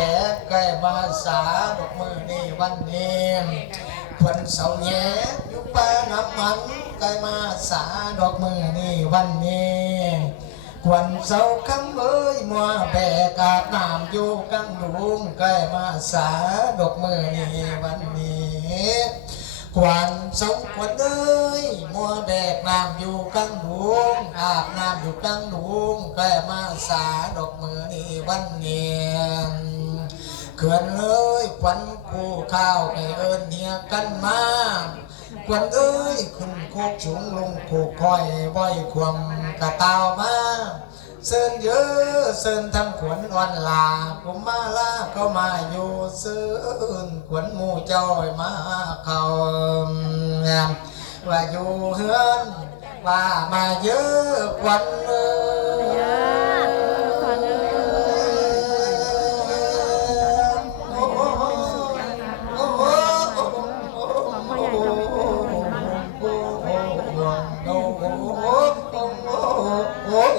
แต่ใกล้มาสาดอกมือนี่วันนี้ควันเสาแย่อยู่ป่าน้ำมันใกล้มาสาดอกมือนี่วันนี้ควันเสาคำเอ้ยมัวแบกอาบน้ำอยู่กังลุงใกล้มาสาดอกมือนี่วันนี้ควันสงควันเอ้ยมัวแบกน้ำอยู่กังหลุงอาบน้ำอยู่กังหลุงแกล้มาสาดอกมือนี่วันเนียน เขื่อนเลยควันกูข้าวให้เอิญเนียกันมาควันเอ้ยขึ้นโคกสูงลงโคกคอยบ่อยความกระตาวมาเสินเยอะเสินทั้งขวนอ่อนลากุมมาลาก็มาอยู่เสินขวนหมู่เจ้อยมาเขาว่าอยู่เฮือนว่ามาเยอะควันเอ้ย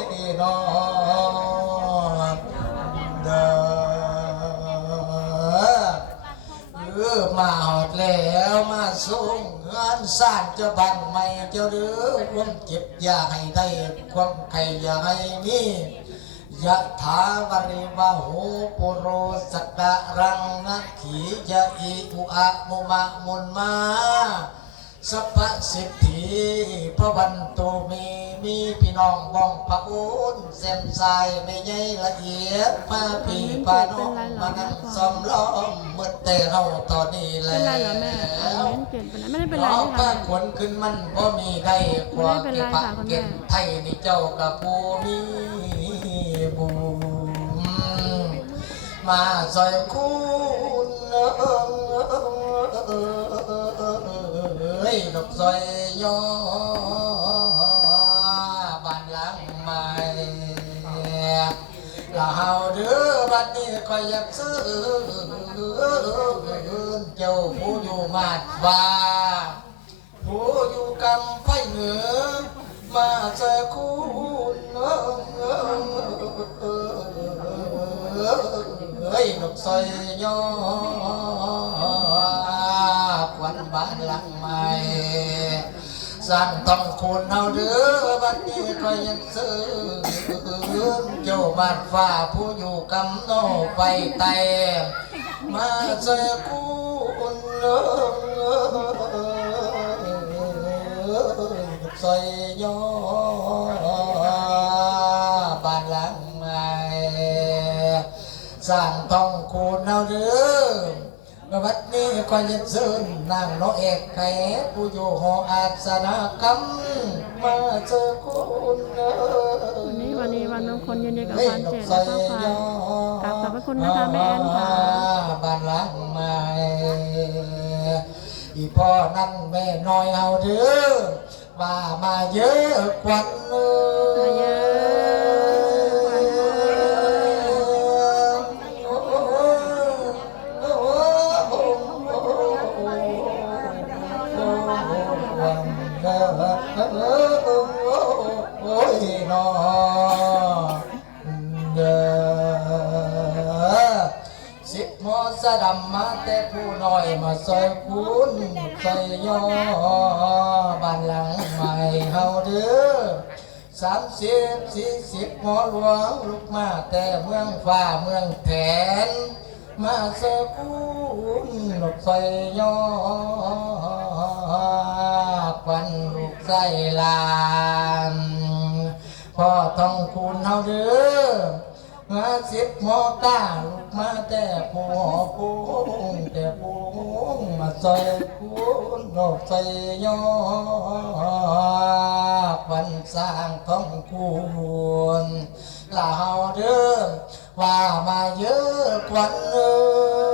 โอ้ยนอเด้อมาหอดแล้วมาส่งงานสร้างจ้าบังไม่เจ้าเด้อความเจ็บอย่าให้ได้ความไข่อย่าให้มียะถาวริวะโหปุโรสกะรังนักขียะอิอุอะมุมะมุนมา สัพพสิทธิพระวันโตมีมีพี่น้องบ้องพระอุนเส้นสายไม่ใหญ่ละเอียดมาพี่ปาน้องมานั่งซ้อมล้อมเมื่อแต่เฮาตอนนี้เป็แล้นไรเหรอแม่อ่านเม้นเปลี่ยนไปแล้วไม่ได้เป็นไรน้องนี่ป้าขนขึ้นมันบ่มีได้ความเป็นไรเก็บปักค่ะคุณแม่เก็บไทยนี่เจ้ากับปูมีบุญมาซอยคุณ เอ้ดอกซอยย่อบ้านหลังใหม่ลาเฮาเด้อบัดนี้คอยอยากซื้อเจ้าผู้อยู่มาดว่าผู้อยู่กำไฟเหนือ มาเจอคุณเฮ้ยนกซอยย่อควันบ้านหลังใหม่ สั่งต้องคุณเอาเด้อบัดนี้ก็ยังซื้อเจ้าบ้านฟ้าผู้อยู่กำโนไปไตมาเจอคุณเด้อใส่ยอบ้านหลังใหม่สั่งต้องคุณเอาเด้อ วัดนี้ก็ยังเชิญนางน้อเอกไข่ผู้อยู่หออาสนะกำมาเจอคุณเอ้วันนี้วันนี้วันมงคลยินดีกับวันเจ็ดนกแล้วก็ใส่ค่ะกราบขอบพระคุณนะคะแม่แอนค่ะบ้านหลังใหม่อีพ่อนั่นแม่น้อยเอาเด้อว่ามาเยอะควันเอ้ น้อยมาซอยคุณซอยย่อบ้านหลังใหม่เฮาเด้อสามสิบสี่สิบหมอหลวงลุกมาแต่เมืองฟ้าเมืองแผน มาเสกุนนกไฟย่อควันลูกไส้ลานพ่อต้องคุณเฮาเด้อ งาสิบหมอก้าลูกมาแต่ผู้หอผู้แต่ผู้มาใส่คุณดอกใส่ยอควันสร้างต้องคุณลาเฮาเด้อว่ามาเยอะควันเอ้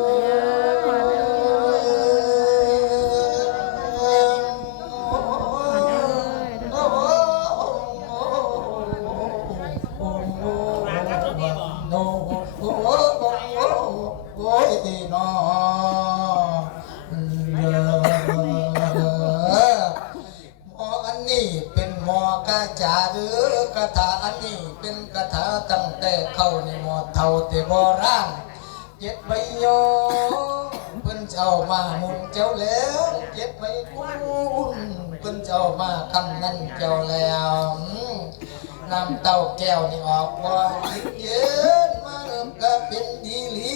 เป็นกระถาตั้งแต่เข้าในหมอเท่าแต่โบราณเจ็ดใบโยเพิ่นเจ้ามามุนเจ้าแล้วเจ็ดใบกุ้นเพิ่นเจ้ามาคำนั้นเจ้าแล้วน้ำเต้าแก้วนี่ออกว่าเย็นมาเริ่มก็เป็นดีลี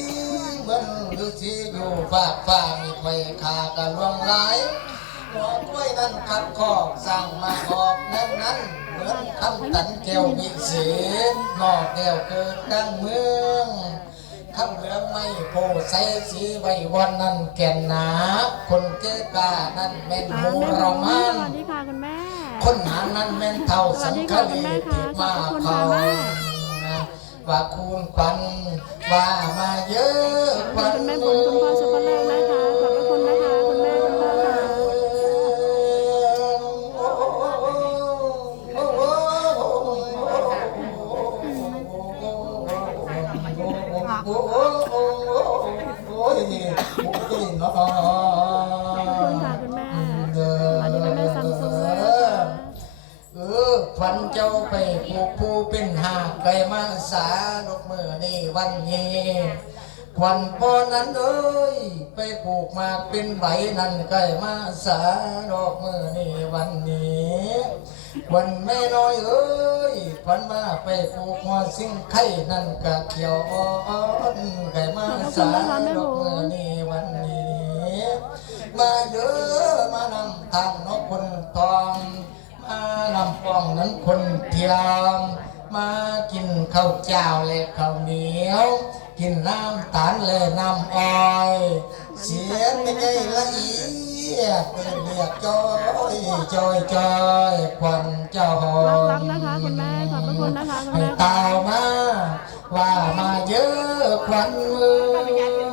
เหมือนฤาษีอยู่ฝากฟ้ามีไฟขากะลวงหลาย หมอกล้วยนั้นขัดคอกสั่งมาออกนั้นนั้นเหมือนคำตันแก้วมีเสียงนอกแก้วเกิดกลางเมืองคำเหลืองไม่โพใสสีใบวันนั้นแก่นหนา คนเก้กานั้นแม่นอ่าหูแม่เราบุญมันสวัสดีค่ะคุณแม่ คนหานั้นแม่นเท่าสังฆลีที่มาเขาว่าคูณควันว่ามาเยอะควันคุณแม่บุญคุณพ่อสุภเลิกนะคะขอบพระ โอบคุณค่ะคุณแม่สวัสดีคุณแม่ซัมซุงด้วยนเออควันเจ้าไปผูกผู้เป็นหากไปมาสาดอกมือนี่วันนี้ ควันพอนั้นเอ้ยไปปลูกมาเป็นใบนั่นใกล้มาสาดอกมือนี่วันนี้วันแม่น้อยเอ้ยควันมาไปปลูกหัวสิ่งไข่นั่นกะเขียวอ่อนใกล้มาสาดอกมือนี่วันนี้ มาเด้อมานำทางนกคนตองมานำป้องนั้นคนเทียมมากินข้าวเจ้าและข้าวเหนียว กินน้ำตาลและน้ำอ้อยเสียงไม่ได้ละเอียดเรียกจอยจอยจอยควันเจ้าหอรักมๆนะคะคุณแม่ขอบพระคุณนะคะคุณให้แม่ตาวมาว่ามาเยอะควันมือ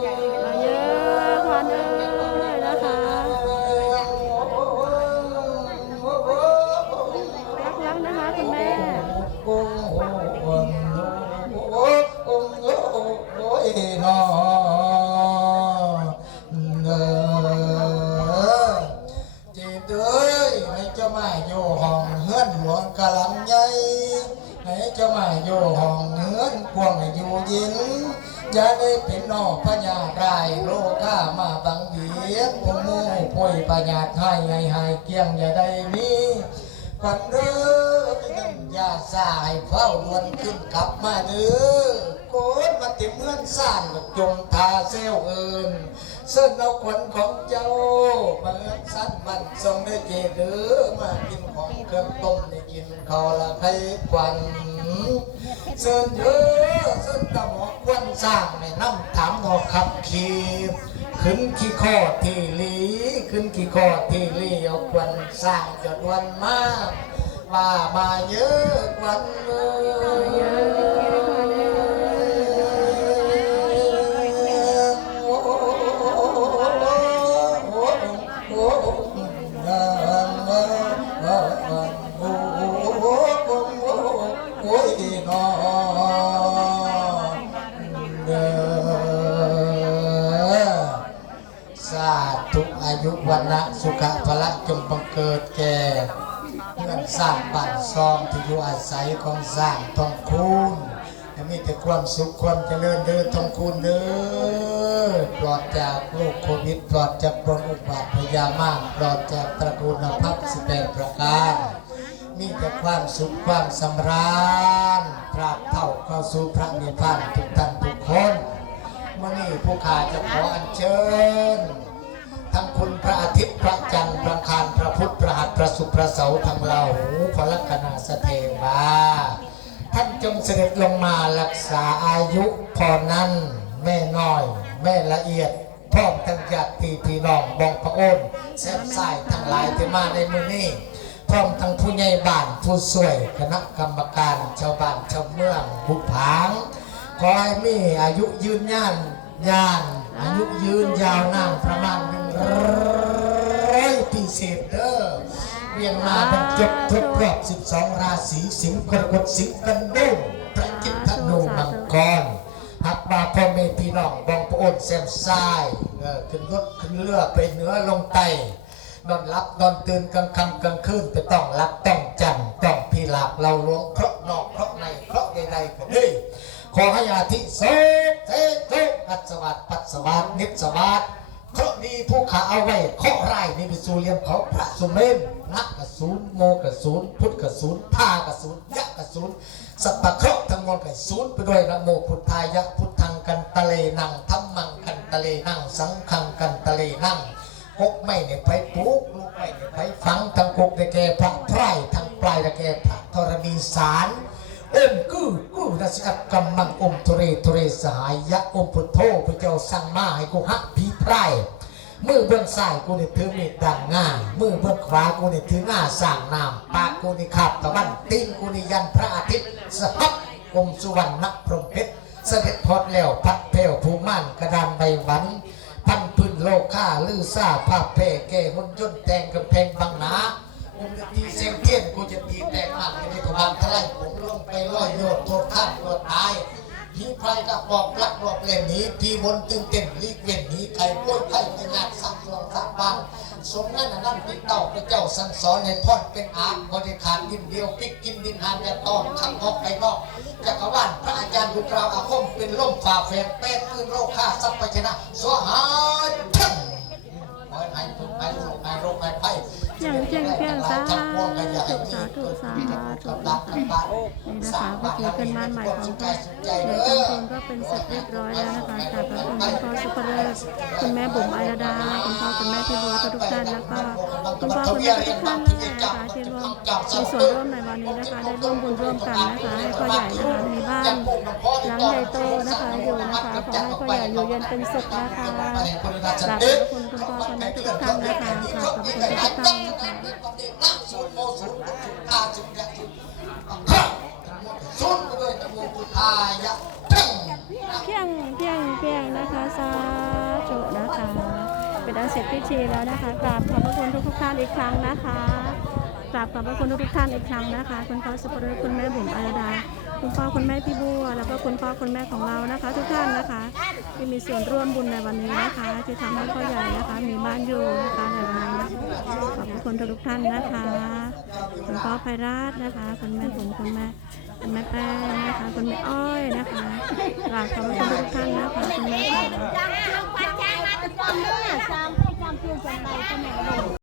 นอย่าได้เป็นนอกพญารายโลก้ามาบังเบียดผู้มูป่วยพญาไทยให้หายเกลี้ยงอย่าได้มีควันเด้อนั่นยาสายเฝ้าดวนขึ้นกลับมาเด้อโกนมาต็มเมือนซ่านจงทาเซลเอินเส้นเอาควันของเจ้ามาเอินสั้นมันทรงได้เจเด้อมา เครื่องต้มได้กินข้าละไข่ควันเส้นเด้อเส้นตะหมอกควันสร้างในน้ำถามดอกขับขีบขึ้นขี้ข้อที่ลีขึ้นขี้ข้อที่ลีเอาควันสร้างจดวันมากว่ามาเยอะควันเอ้ยเยอะ นะสุขะพละจงบังเกิดแก่เพื่อนสร้างบ้านซองที่อยู่อาศัยของสร้างทองคูณมีแต่ความสุขความเจริญเด้อทองคูณเด้อปลอดจากโรคโควิดปลอดจากปรอุบาทพยามารปลอดจากตระกูลภัพสิบแปดประการมีแต่ความสุขความสำราญตราบเท่าเข้าสู่พระนิพพานทุกท่านทุกคนมื่อนี้ผู้ขาจะขออัญเชิญ คารพระพุทธพระหัตพระศุกร์พระเสาทั้งเราหูพระลักนาสเทวาท่านจงเสด็จลงมารักษาอายุพอนั้น แม่น้อย แม่ละเอียดพร้อมทั้งญาติพี่น้องบองพระโอนแซ่บสายทั้งหลายที่มาในมือนี้พร้อมทั้งผู้ใหญ่บ้านผู้ช่วยคณะกรรมการชาวบ้านชาวเมืองผู้ผางขอให้มีอายุยืนยานยาน อายุยืนยาวนานประมาณหนึ่งร เศษเด้อเรียงมาบรรจบทบรอบ12ราศีสิงห์กรกฎสิงห์กันดุมพระจิตธนูมังกรหักบาพ่อแม่พี่น้องบองพระโอนแซมทรายขึ้นรถขึ้นเรือไปเหนือลงใต้นอนรับนอนตื่นกลางค่ำกลางคืนไปต้องรักต้องจันต้องพี่หลากเราหลวงเพราะนอกเพราะในเพราะใดๆก็ได้ขขอให้อาทิเสกเสกเสกอัศวัตปัสสวัตนิสวัต เคราะดีผู้ขาเอาไว้เคราะห์ร้ายนี่เป็นสูเลียมเขาพระสุเมนนักกระสุนโมกระสุนพุทธกระสุนพากระสุนยะกระสุนสัพพะเคราะห์ทั้งมวลกระสุนไปด้วยนะโมพุทธายะพุทธังกันตะเลนังธัมมังกันตะเลนังสังฆังกันตะเลนังกกไม่เนี่ยไปปลูกลูกไม่เนี่ยไปฝังทั้งกกได้แก่พระไพร่ทั้งปลายได้แก่พระธรณีสารอมกู้กู้ราชกัดกำมังอมทุเรทุเรสหายยะอมพุทโธพระเจ้าสั่งมาให้กูหักผี ไพรมือเบื้องซ้ายกูนี่ถือมีดดังง่ามือเบื้องขวากูนี่ถือง่าสร้างน้ำปากกูนี่ขับตะวันตีนกูนี่ยันพระอาทิตย์สหับอมสุวรรณพรหมเพชรเสด็จพอดแล้วพัดเพลวภูม่านกระดานใบหวันพันพื้นโลกค่าลือซาภาพเพแก่หุ่นยนต์แตงกำแพงบางหนากูจะตีเสียงเทียนกูจะตีแตกมากจะได้ทวารทลายผมลงไปร้อยโยดโทษข้ามตัวตาย พีไพรกับบอกลักบอกเล่นหนี้พี่บนตึงเต้นลีกเว้นหนี้ไก่กล้วยไข่ขนาดสักลองสักบางสมนั่นนั่นเป็นเต่าพระเจ้าสั่งสอนให้พ่อนเป็นอาบริขารดินเดียวปิกกินดินหานยาตอนขังออกไปนอกจักรวาลพระอาจารย์ดุกราอาคมเป็นล่มฝ่าแฝงแปดปืนโลกฆ่าสัพพชนะสวหายทั้งอย่างเพี อย่างเพียงสาธุสาธุสาธุนี่นะคะก็ถือเป็นบ้านใหม่ของพ่อในตำบลก็เป็นเสร็จเรียบร้อยแล้วนะคะจากพระคุณคุณพ่อสุภเลิศคุณแม่บุ๋มอายดาคุณพ่อคุณแม่พี่บัวทุกท่านแล้วก็คุณพ่อคุณแม่ทุกท่านนะคะที่ร่วมมีส่วนร่วมในวันนี้นะคะได้ร่วมบุญร่วมกันนะคะให้พ่อใหญ่นะคะมีบ้านหลังใหญ่โตนะคะอยู่นะคะขอให้พ่อใหญ่อยู่เย็นเป็นสุขนะคะกราบขอบพระคุณ พ่อคุณแม่ทุกท่านนะคะขอบคุณทุกท่านนะคะเพียงเพียงเพียงนะคะสาธุนะคะ เป็นอันเสร็จพิธีแล้วนะคะกราบขอบพระคุณทุกทุกท่านอีกครั้งนะคะกราบขอบพระคุณทุกทุกท่านอีกครั้งนะคะ คุณพ่อสุภริศคุณแม่บุ๋มอารดา คุณพ่อคุณแม่พี่บัว แล้วก็คุณพ่อคุณแม่ของเรานะคะ ทุกท่านนะคะ ที่มีส่วนร่วมบุญในวันนี้นะคะ ที่ทำให้พ่อใหญ่นะคะ มีบ้านอยู่นะคะในวันนี้ขอบคุณทุกท่านนะคะคุณพ่อไพราชนะคะคุณแม่ผมคุณแม่คุณแม่แป้งนะคะคุณแม่อ้อยนะคะกราบขอบคุณทุกท่านนะคะคุณแม่ค่ะ